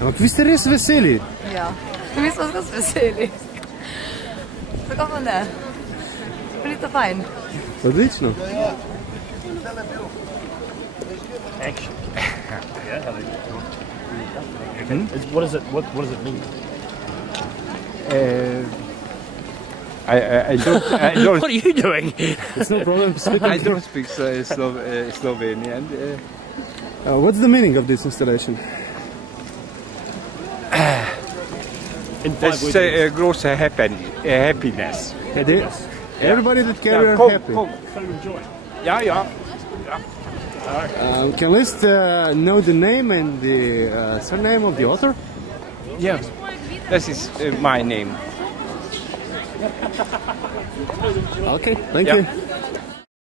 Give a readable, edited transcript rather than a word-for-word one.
Ampak vi ste res veseli. Ja, mi smo skos veseli. Tako pa ne. Bili to fajn. Odlično. Action. What does it mean? I don't. What are you doing? It's no problem. I don't speak Slovenian. What's the meaning of this installation? In 5 That's words. grows happiness. Everybody that carry are Kom, happy. kom. So enjoy. Ja. Can we know the name and the surname of the author? Yeah. This is my name. Okay, thank Yeah. you.